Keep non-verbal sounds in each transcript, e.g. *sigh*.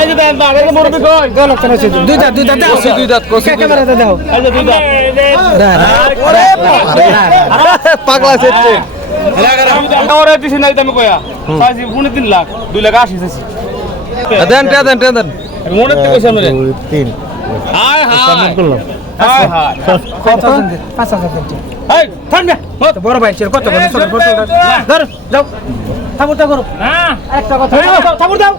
এই যে দেন এই যে কই? দেড় লক্ষ টাকা দুই দাঁত দুই দাঁত কষি দুই দাঁত। কষি ক্যামেরাতে দেখো। এই যে দুই দাঁত। পাগলা সেচ্ছে আমার দিছি নাই আমি কয়া। চাইছি পুনে লাখ দুই লাখ আশি চাইছি দেন টে দেন দেন। মনে থেকে কইছি আমরা তিন। হাই হাই করলাম। হাই হাই কত পাঁচ হাজার দিচ্ছি এই থাম না তো বড় ভাই ছিল কত ধর যাও। করো একটা কথা ঠাকুর দাও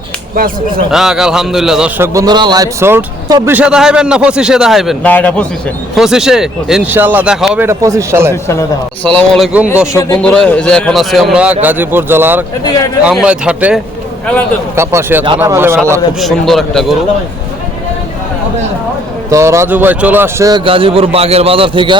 হ্যাঁ আলহামদুলিল্লাহ দর্শক বন্ধুরা লাইভ সোল্ড চব্বিশে দেখাইবেন না পঁচিশে দেখাইবেন? না এটা পঁচিশে। পঁচিশে? ইনশাল্লাহ দেখা হবে এটা পঁচিশ সালে। সালে আসসালামু আলাইকুম দর্শক বন্ধুরা এই যে এখন আছি আমরা গাজীপুর জেলার আমরাই ঘাটে কাপাসিয়া থানা মাশাআল্লাহ খুব সুন্দর একটা গরু। তো রাজু ভাই চলে আসছে গাজীপুর বাগের বাজার থেকে।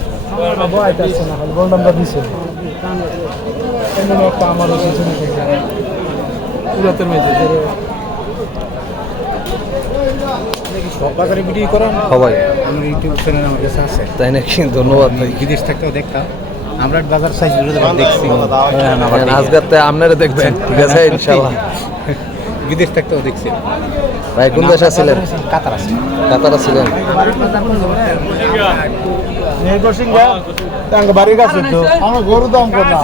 ভয় না খালি গোলডামটা দিছে। এমনি একটা আমার ওষুধ শুনে থেকে। পুরাতন মেয়েছে সকালে ভিডিও করেন সবাই। আমার ইউটিউব চ্যানেল আমার কাছে আছে। তাই নাকি? ধন্যবাদ। ভাই বিদেশ থাকতেও দেখতাম। আমরা বাজার সাইজ দেখছি আজগাতে আপনারা দেখবেন ঠিক আছে ইনশাআল্লাহ। *laughs* বিদেশ থাকতেও দেখছি ভাই কোন দেশে ছিলেন কাতার আছে কাতারে ছিলেন বাড়ির কাছে তো। আমরা গরু দাম আমরা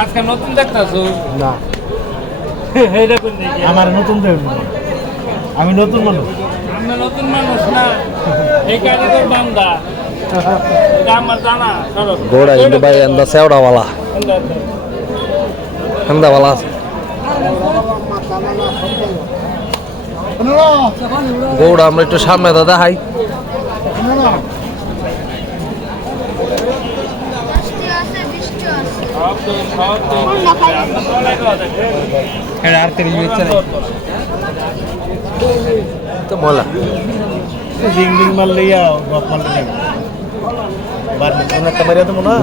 আজকে নতুন দেখতেছো? না। আমার নতুন আমি নতুন মানুষ। নতুন মানুষ না। এই কাজে তোর বান্দা। আমার জানা গোড়া কিন্তু ভাই এন্দা সেওড়াওয়ালা এন্দাওয়ালা আছে। গৌড়া আমরা একটু সামনে দাদা হাই তো ডিং ডিং মারলে মারিয়া তো মনে হয়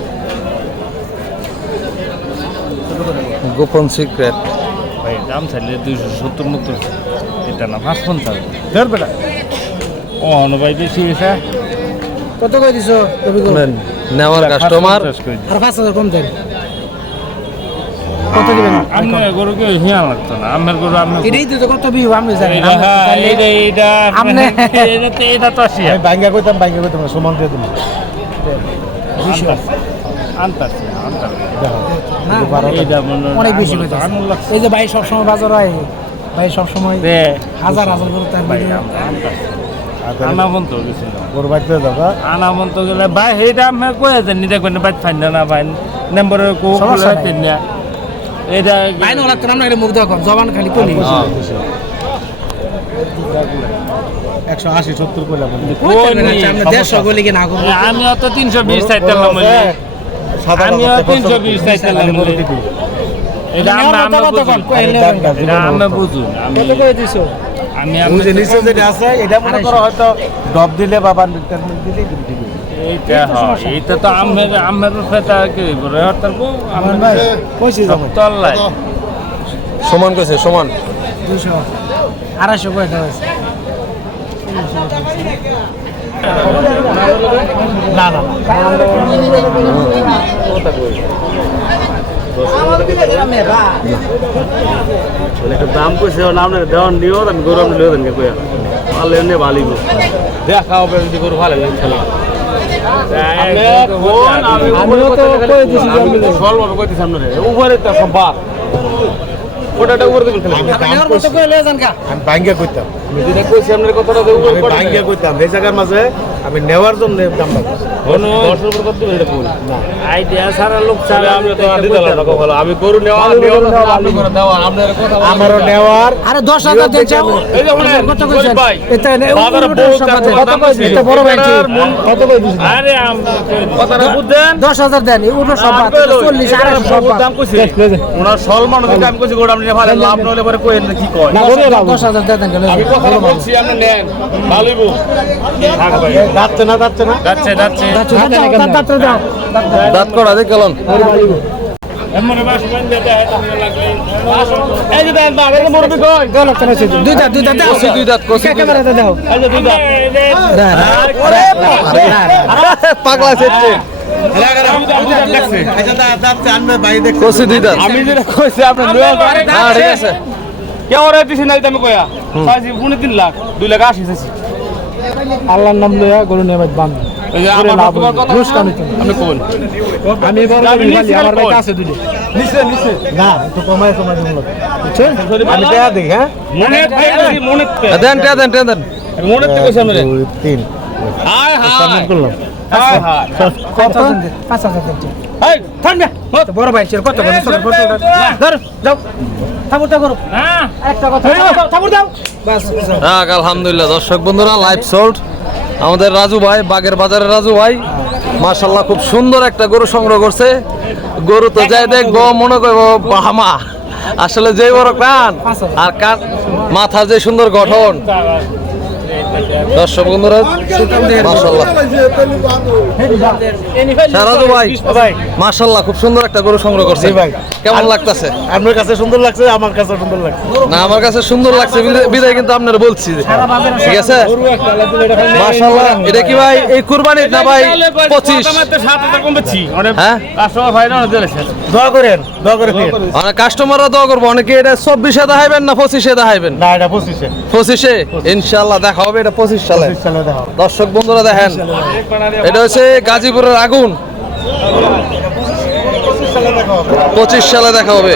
গোপন সিক্রেট। ভাই দাম চাইলে দুইশো সত্তর মতো এটা না পাঁচ পঞ্চাশ। ধর বেটা। ও ভাই বেশি বেশা কত করে দিছো? রবি গো নেওয়ার কাস্টমার আর পাঁচ হাজার কম দেন। কত দিবেন? আপনার গরুকে হিয়া লাগতো না। আমার গরু আপনার এটাই তো কত বিহু আমি জানি। এটা এটা এটা। আপনি- এটা তো এটা তো আসি আমি বাইঙ্গা কইতাম বাইঙ্গা কইতাম সমান দিয়ে আনতাছি। অনেক বেশি। এই যে ভাই সবসময় বাজার হয় ভাই সবসময় হাজার হাজার করে তার ভাই, ভিডিও আমরা আনতাছি। আনা বন্ধ গেছিল। গরু বাড়িতে দাদা? আনা গেলে ভাই সেইটা আমি কয়ে দেন নি দেখবেন বাইত ফাইন না ভাই। নম্বরে কো সমস্যা তিন না। এটা ভাই না লাগতো মুখ দেখো জবান খালি আমি অত তিনশো বিশ চাইতাম এটা মনে হয়। তো আমের আমের ফেতা কি তল্লাই সমান কইছে সমান। দুশো আড়াইশো হয়েছে? না না একটা দাম কইছে না আপনার দেওয়ান নিও আমি গরু আপনি লিয়ে দেন কইয়া। ভালো এনে ভালো দেখা হবে যদি গরু ভালো লাগে খেলা উপরে তো সব ওটাটা উপরে দেবেন আমি দাম ভাঙ্গা কইতাম। আমি যেটা কইছি আপনার কথাটা দেবো আমি ভাঙ্গা কইতাম। এই জায়গার মাঝে আমি নেওয়ার জন্য দামটা দশ হাজার দেন। চল্লিশ ওনার আমি কইছি গোড়া আপনি ভালো লাভ নলে পরে কইেন কি কয়। দশ হাজার দেন আমি কথা বলছি আপনি নেন ভালোই বউ যাচ্ছে না যাচ্ছে না। যাচ্ছে যাচ্ছে দাঁত দাও দাঁত করা যে দুইটা পাগলা সেচ্ছে আচ্ছা আমি যেটা কইছি আপনি হ্যাঁ ঠিক আছে। কেউ দিছি কয়া পুনে তিন লাখ দুই লাখ আশি চাইছি আল্লাহর নাম লইয়া গরু নিয়ে বান্ধ এই যে আমার তোমার কথা আপনি কোন আমি এবার আমার কই? আছে দুটো। নিচে নিচে। না একটু কমায় কমায় দিন লোক আমি দেয়া দেখি হ্যাঁ? মনে মনে দেন টেয়া দেন টেয়া দেন। মনে থেকে কইছি আমি তিন। হাই হাই করলাম। হাই হাই কত? পাঁচ হাজার দেন। হাই থামবে বড় ভাই কত করে? ধর যাও। ঠাকুরটা করো হ্যাঁ। একটা কথা ঠাকুর দাও বাস যাক আলহামদুলিল্লাহ দর্শক বন্ধুরা লাইভ সোল্ড আমাদের রাজু ভাই, বাগের বাজারের রাজু ভাই। মাশাল্লাহ খুব সুন্দর একটা গরু সংগ্রহ করছে। গরু তো যাই দেখব, মনে করব আসলে যে বড় কান আর কান মাথা যে সুন্দর গঠন। দর্শক বন্ধুরা মাশাল্লাহ ভাই ভাই মাশাল্লাহ খুব সুন্দর একটা গরু সংগ্রহ করছে। ভাই। কেমন লাগতাছে? আপনার কাছে সুন্দর লাগছে আমার কাছে সুন্দর লাগছে। না আমার কাছে সুন্দর লাগছে বিদায়- কিন্তু আপনার বলছি। ঠিক আছে? মাশাল্লাহ এটা কি ভাই এই কুরবানির না ভাই পঁচিশ? সাত হাজার কম বেচছি অনেক হ্যাঁ? কাস্টমার ভাই না দোয়া করেন দোয়া অনেক কাস্টমাররা দোয়া করব অনেকে এটা চব্বিশে দেখাইবেন না পঁচিশে দেখাইবেন? না এটা পঁচিশে। পঁচিশে? ইনশাল্লাহ দেখা হবে। এটা পঁচিশ সালে। দর্শক বন্ধুরা দেখেন এটা হচ্ছে গাজীপুরের আগুন। পঁচিশ সালে দেখো পঁচিশ সালে দেখা হবে